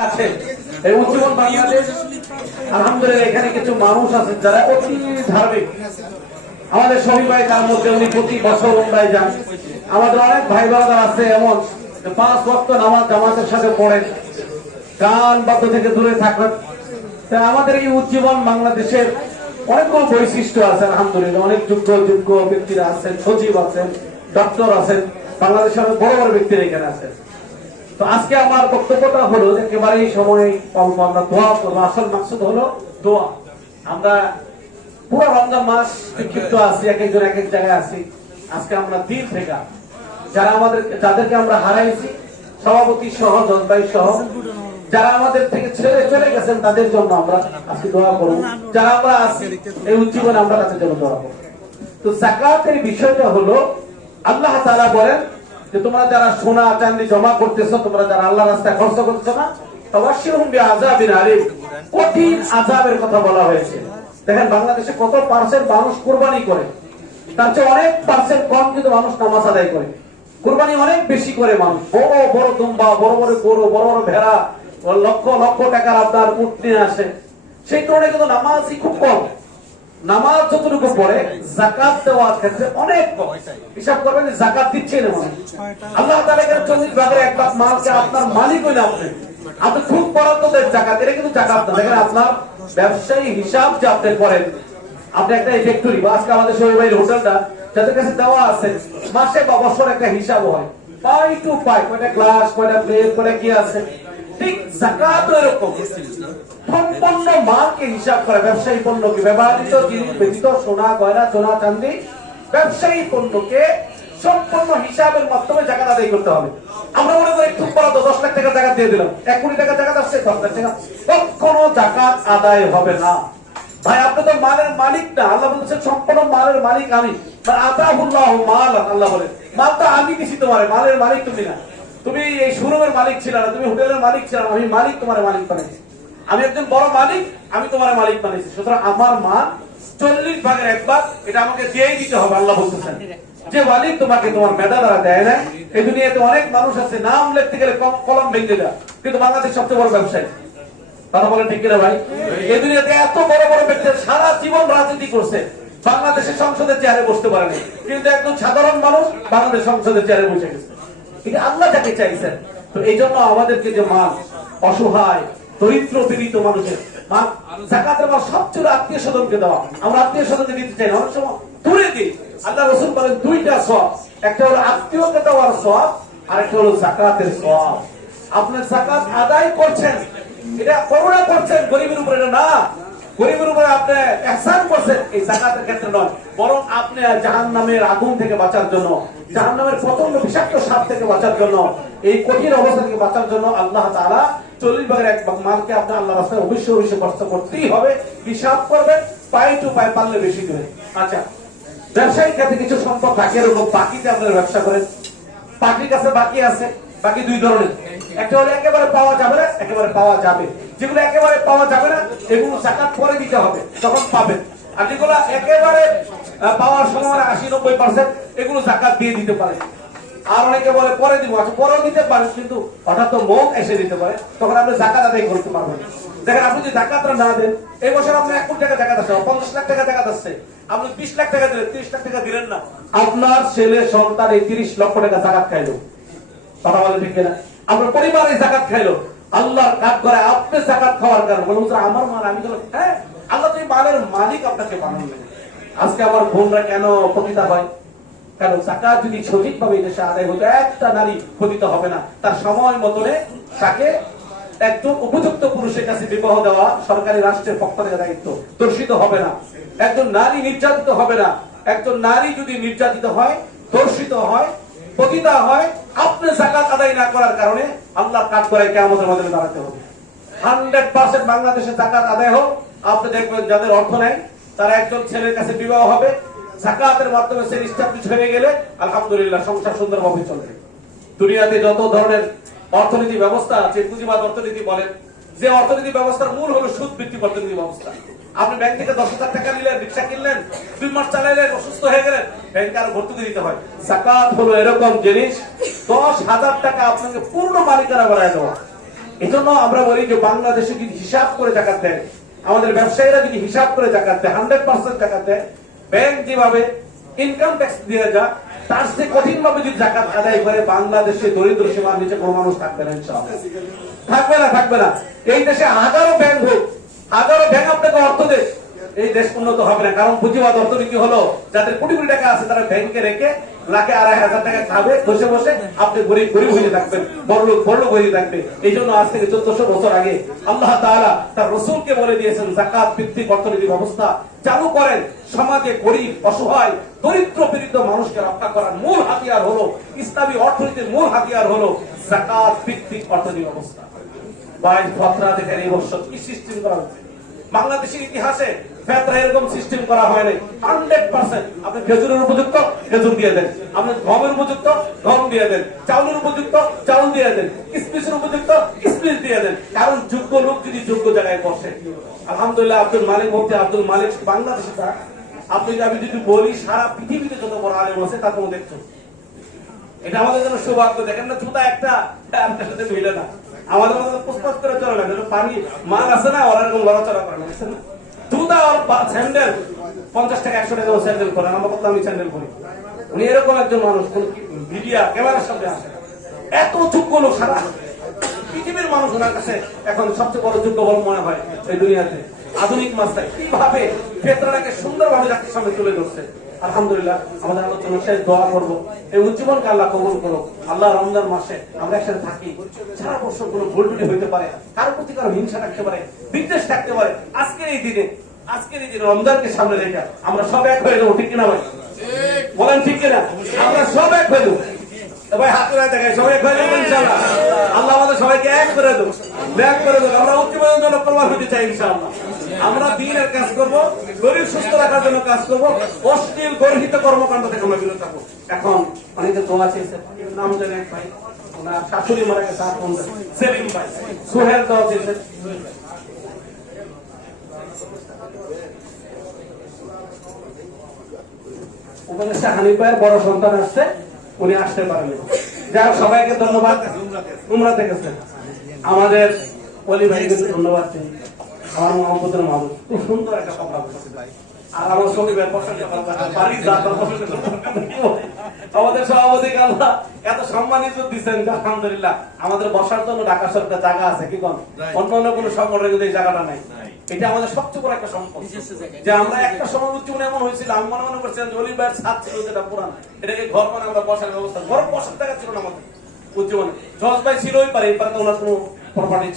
কাছে এই উজ্জীবন বাংলাদেশ আলহামদুলিল্লাহ এখানে কিছু মানুষ আছে যারা অতি ধার্মিক। আমাদের শহীদ ভাই তার মধ্যে উনি প্রতি বছর উমরায় যান। আমাদের অনেক ভাই বোনেরা আছে এমন 5 ওয়াক্ত নামাজ জামাতের সাথে পড়েন, গান বাদ্য থেকে দূরে থাকেন। আমাদের এই উজ্জীবন বাংলাদেশের অনেকগুলো বৈশিষ্ট্য আছে আলহামদুলিল্লাহ। অনেক যোগ্য ব্যক্তিরা আছেন, সচিব আছেন, ডক্টর আছেন, বাংলাদেশের অনেক বড় বড় ব্যক্তিরা এখানে আছেন। তো আজকে আমার বক্তব্যটা হলো একেবারে এই সময় অল্প আমরা দোয়া করবো। আসল মাকসুদ হলো দোয়া। আমরা পুরো রমজান মাস বিক্ষিপ্ত আছি, এক একজন এক এক জায়গায় আছি। আজকে আমরা দিন থেকে যাদেরকে আমরা হারাইছি, সভাপতি সহ, জজবাই সহ, যারা আমাদের থেকে ছেড়ে চলে গেছেন তাদের জন্য আমরা আজকে দোয়া করব। যারা আমরা আছি এই উজ্জীবনে আমরা তাদের জন্য দোয়া করব। তো যাকাতের বিষয়টা হলো আল্লাহ তাআলা বলেন যে তোমরা যারা সোনা চাঁদি জমা করতেছো, তোমরা যারা আল্লাহর রাস্তায় খরচ করতেছো না, তাবাশশিরহুম বিআযাবিন আলীম, কঠিন আযাবের কথা বলা হয়েছে। দেখেন বাংলাদেশে কত পার্সেন্ট মানুষ কুরবানি করে, তার চেয়ে অনেক পার্সেন্ট কম কিন্তু মানুষ নামাজ আদায় করে। কুরবানি অনেক বেশি করে মানুষ, বড় বড় দুম্বা, বড় বড় গরু, বড় বড় ভেড়া, লক্ষ লক্ষ টাকার আপনার উট নিয়ে আসে। সেই কারণে কিন্তু নামাজই খুব কম। নামাজ যতটুকু পড়ে যাকাত দেওয়ার ক্ষেত্রে অনেক কম। হিসাব করবেন যাকাত দিচ্ছে না মানুষ। আল্লাহ তাআলা এর 40 ভাগের 1 ভাগ মালকে আপনার মালিক হইলে আপনি খুব বরাদ্দ দেন যাকাত, এটা কিন্তু যাকাত না। দেখেন আপনার ব্যবসায়ী হিসাব যে আপনি করেন, আপনি একটা ফ্যাক্টরি বা আজকে আমাদের শহীদ ভাইয়ের হোটেলটা যাদের কাছে দেওয়া আছে, মাসে বা বছরে একটা হিসাব হয়, পাই টু পাই, কয়টা গ্লাস, কয়টা প্লেট, কয়টা কি আছে। ঠিক যাকাতও এরকম সম্পূর্ণ মালকে হিসাব করে। ব্যবসায়ী পণ্যকে, ব্যবহৃত জিনিস ব্যতীত সোনা গয়না সোনা চাঁদি, ব্যবসায়ী পণ্যকে সম্পূর্ণ হিসাবের মাধ্যমে যাকাত আদায় করতে হবে। আমরা মনে করি খুব বড় 10 লাখ টাকা যাকাত দিয়ে দিলাম, 1 কোটি টাকা যাকাত আসছে, 10 লাখ টাকা, কখনো যাকাত আদায় হবে না। ভাই আপনি তো মালের মালিক না। আল্লাহ বলেছেন সম্পূর্ণ মালের মালিক আমি। আতাহুল্লাহু মাল, আল্লাহ বলে মালটা আমি দিছি তোমারে, মালের মালিক তুমি না। তুমি এই শোরুমের মালিক ছিল না, তুমি হোটেলের মালিক ছিল না, আমি মালিক, তোমার মালিক বানাইছি। আমি একজন বড় মালিক, আমি তোমার মালিক বানাইছি। সুতরাং আমার মাল 40 ভাগের 1 ভাগ এটা আমাকে দিয়েই দিতে হবে। আল্লাহ বলতেছেন যে মালিক তোমাকে তোমার মেধা দ্বারা দেয় না। এই দুনিয়াতে অনেক মানুষ আছে নাম লিখতে গেলে কলম ভেঙে দেয়, কিন্তু বাংলাদেশ সবচেয়ে বড় ব্যবসায়ী। কথা বলে ঠিক কিনা ভাই? এই দুনিয়াতে এত বড় বড় ব্যক্তিরা সারা জীবন রাজনীতি করছে, বাংলাদেশের সংসদের চেয়ারে বসতে পারেনি, কিন্তু একজন সাধারণ মানুষ বাংলাদেশ সংসদের চেয়ারে বসে গেছে। এটা আল্লাহ যাকে চাইছেন। তো এই জন্য আমাদেরকে যে মাল অসহায় দরিদ্র পীড়িত মানুষের মাল যাকাতের মাল সবচেয়ে আত্মীয় স্বজনকে দেওয়া। আমরা আত্মীয় স্বজনকে দিতে চাই না, অনেক সময় দূরে দিই। আল্লাহ রাসূল বলেন 2টা সওয়াব, একটা হলো আত্মীয়কে দেওয়ার সওয়াব, আর একটা হলো যাকাতের সওয়াব। আপনি যাকাত আদায় করছেন, এটা করুণা করছেন গরিবের উপরে না, গরিবের উপরে আপনি ইহসান করছেন, এই যাকাতের ক্ষেত্রে নয়, বরং আপনি জাহান্নামের আগুন থেকে বাঁচার জন্য, জাহান্নামের প্রচন্ড বিষাক্ত সাপ থেকে বাঁচার জন্য, এই কঠিন অবস্থা থেকে বাঁচার জন্য আল্লাহ তাআলা 40 ভাগের 1 ভাগ মালকে আপনি আল্লাহর রাস্তায় অবশ্যই খরচ করতেই হবে। হিসাব করবেন, পাই টু পাই, পারলে বেশি করে। আচ্ছা, ব্যবসায়িক ক্ষেত্রে কিছু সম্পদ থাকে এরকম, বাকিতে আপনারা ব্যবসা করেন, বাকির কাছে বাকি আছে। বাকি 2 ধরনের, একটা হলো একেবারে পাওয়া যাবে না, একেবারে পাওয়া যাবে। যেগুলো একেবারে পাওয়া যাবে না এগুলো যাকাত পরে দিতে হবে, তখন পাবেন। আর যেগুলো একেবারে পাওয়ার সময় 80-90% এগুলো যাকাত দিয়ে দিতে পারে। আর অনেকে বলে পরে দিব, আচ্ছা পরেও দিতে পারে, কিন্তু হঠাৎ তো মৌত এসে দিতে পারে, তখন আপনি যাকাত আদায় করতে পারবেন। দেখেন আপনি যদি যাকাতটা না দেন, এই বছর আপনি 1 কোটি টাকা যাকাত আসছে, 50 লাখ টাকা যাকাত আসছে, আপনি 20 লাখ টাকা দিলেন, 30 লাখ টাকা দিলেন না, আপনার ছেলে সন্তান এই 30 লক্ষ টাকা যাকাত খাইলো। কথা বলে ঠিক না? আপনার পরিবার এই যাকাত খাইলো, আল্লাহর কাজ করে আপনি যাকাত খাওয়ার কারণে বলুন আমার মাল আমি গেলাম। হ্যাঁ, আল্লাহ তুমি মালের মালিক আপনাকে বানালেন। আজকে আমার বোনরা কেন পতিতা হয়? কারণ যাকাত যদি সঠিকভাবে দেশে আদায় হতো, একটা নারী পতিত হবে না। তার সময় মতনে তাকে একজন উপযুক্ত পুরুষের কাছে বিবাহ দেওয়া সরকারি রাষ্ট্রের পক্ষ থেকে দায়িত্ব। দর্শিত হবে না, একজন নারী নির্যাতিত হবে না। একজন নারী যদি নির্যাতিত হয়, দর্শিত হয়, পতিতা হয়, আপনি যাকাত আদায় না করার কারণে আল্লাহ কাজ করে কিয়ামতের ময়দানে দাঁড়াতে হবে। 100% বাংলাদেশে যাকাত আদায় হোক। আপনি দেখবেন যাদের অর্থ নাই তারা একজন ছেলের কাছে বিবাহ হবে, যাকাতের মাধ্যমে সে এস্টাবলিশ হয়ে গেলে আলহামদুলিল্লাহ সংসার সুন্দরভাবে চলবে। দুনিয়াতে যত ধরনের অর্থনীতি ব্যবস্থা আছে, পুঁজিবাদ অর্থনীতি বলেন, যে অর্থনীতি ব্যবস্থার মূল হলো সুদ ভিত্তিক অর্থনীতি ব্যবস্থা। আপনি ব্যাংক থেকে 10,000 টাকা নিলেন, রিক্সা কিনলেন, 2 মাস চালাইলেন, অসুস্থ হয়ে গেলেন, ব্যাংকে আরো ভর্তুকি দিতে হয়। যাকাত হলো এরকম জিনিস, 10,000 টাকা আপনাকে পূর্ণ মালিকানা বানায় দেওয়া। এজন্য আমরা বলি যে বাংলাদেশে যদি হিসাব করে জাকাত দেয়, আমাদের ব্যবসায়ীরা যদি হিসাব করে জাকাত দেয়, 100% জাকাত দেয়, ব্যাংক যেভাবে ইনকাম ট্যাক্স দিয়ে যায় তার চেয়ে কঠিন ভাবে যদি জাকাত আদায় করে, বাংলাদেশে দরিদ্র সীমার নিচে কোনো মানুষ থাকবে না, ইনশাআল্লাহ থাকবে না। এই দেশে হাজারো ব্যাংক হোক, হাজারো ব্যাংক আপনাকে অর্থ দেয়, এই দেশ উন্নত হবে না। কারণ পুঁজিবাদ অর্থনীতি হলো যাদের কোটি কোটি টাকা আছে তারা ব্যাংকে রেখে লাখে 2,500 টাকা খাবে বসে বসে, আপনি গরিব হয়ে থাকবেন, বড়লোক হয়ে থাকবে। এই জন্য আজ থেকে 1400 বছর আগে আল্লাহ তাআলা তার রাসূলকে বলে দিয়েছেন যাকাত ভিত্তিক অর্থনীতি ব্যবস্থা চালু করেন। সমাজে গরিব, অসহায়, দরিদ্র পীড়িত মানুষকে রক্ষা করার মূল হাতিয়ার হলো, ইসলামী অর্থনীতির মূল হাতিয়ার হলো যাকাত ভিত্তিক অর্থনীতি ব্যবস্থা। ভাই ফতরা দেখেন এই বছর কি সিস্টেম করা হয়েছে বাংলাদেশের ইতিহাসে, ফেতরা এরকম সিস্টেম করা হয়নি। 100% আপনি খেজুরের উপযুক্ত খেজুর দিয়ে দেন, আপনি গমের উপযুক্ত গম দিয়ে দেন, চাউলের উপযুক্ত চাউল দিয়ে দেন, কিসমিসের উপযুক্ত কিসমিস দিয়ে দেন। কারণ যোগ্য লোক যদি যোগ্য জায়গায় বসে, আলহামদুলিল্লাহ আব্দুল মালিক মুফতি আব্দুল মালিক বাংলাদেশে তা আপনি আমি যদি বলি সারা পৃথিবীতে যত বড় আলেম আছে তা তুমি দেখছো, এটা আমাদের জন্য সৌভাগ্য। দেখেন না জুতা একটা আপনার সাথে মিলে না, আমাদের মতো পুষ্পাস করে চলে না, পানি মাল আছে না ওরা এরকম লড়াচড়া করে না, বুঝছেন না? জুতা আর স্যান্ডেল 50 টাকা 100 টাকা স্যান্ডেল করেন, আমার কথা আমি স্যান্ডেল করি। উনি এরকম একজন মানুষ, কোন মিডিয়া ক্যামেরার সামনে আসে, এত যোগ্য লোক সারা পৃথিবীর মানুষ ওনার কাছে এখন সবচেয়ে বড় যোগ্য বলে মনে হয় এই দুনিয়াতে। আধুনিক মাস্টার কিভাবে ফেতরাটাকে সুন্দরভাবে জাতির সামনে তুলে ধরছে। আলহামদুলিল্লাহ আমাদের আলোচনা শেষ, দোয়া করবো এই উজ্জীবনকে আল্লাহ কবুল করো। আল্লাহ রমজান মাসে আমরা একসাথে থাকি, সারা বছর কোনো ভুল টুটি হইতে পারে, কারো প্রতি কারো হিংসা থাকতে পারে, বিদ্বেষ থাকতে পারে। আজকের এই দিনে রমজানকে সামনে রেখে আমরা সব এক হয়ে যাবো, ঠিক কিনা ভাই? বলেন ঠিক কিনা? আমরা সব এক হয়ে যাবো ভাই, হাত করে দেখাই সবাই এক হয়ে যাবো ইনশাআল্লাহ। আল্লাহ আমাদের সবাইকে এক করে দেবো, ব্যাক করে দেবো। আমরা উজ্জীবনের জন্য প্রমাণ হতে চাই ইনশাআল্লাহ। আমরা দিনের কাজ করব, গরিব সুস্থ রাখার জন্য কাজ করব, অশ্লীল গর্হিত কর্মকাণ্ড থেকে আমরা বিরত থাকবো। এখন অনেকে দোয়া চেয়েছে, নাম জানে এক ভাই, ওনার শাশুড়ি মারা গেছে, সেলিম ভাই, সোহেল দোয়া চেয়েছে। উপদেষ্টা হানিফ ভাইয়ের বড় সন্তান আসছে, উনি আসতে পারেন। যাই হোক সবাইকে ধন্যবাদ, উমরাতে গেছেন। আমাদের অলি ভাইকে ধন্যবাদ, আমার মোহাম্মদের মাহবুব খুব সুন্দর একটা কথা বলছে আর আমার সঙ্গে আমাদের সভাপতি আল্লাহ এত সম্মানিত দিচ্ছেন, আলহামদুলিল্লাহ। আমাদের বসার জন্য ঢাকা সরকার জায়গা আছে, কি কোন অন্য কোনো সংগঠনের কিন্তু এই জায়গাটা নাই। এটা আমাদের সবচেয়ে বড় একটা সম্পদ, যে আমরা একটা সময় উচ্চমনে এমন হয়েছিল, আমি মনে করছিলাম যে অলিভার ছাদ ছিল যেটা পুরান, এটাকে ঘর মানে আমরা বসার ব্যবস্থা, ঘর বসার জায়গা ছিল না আমাদের উচ্চমনে। জজ ভাই ছিল ওই পারে, এই পারে তো ওনার কোনো প্রপার্টি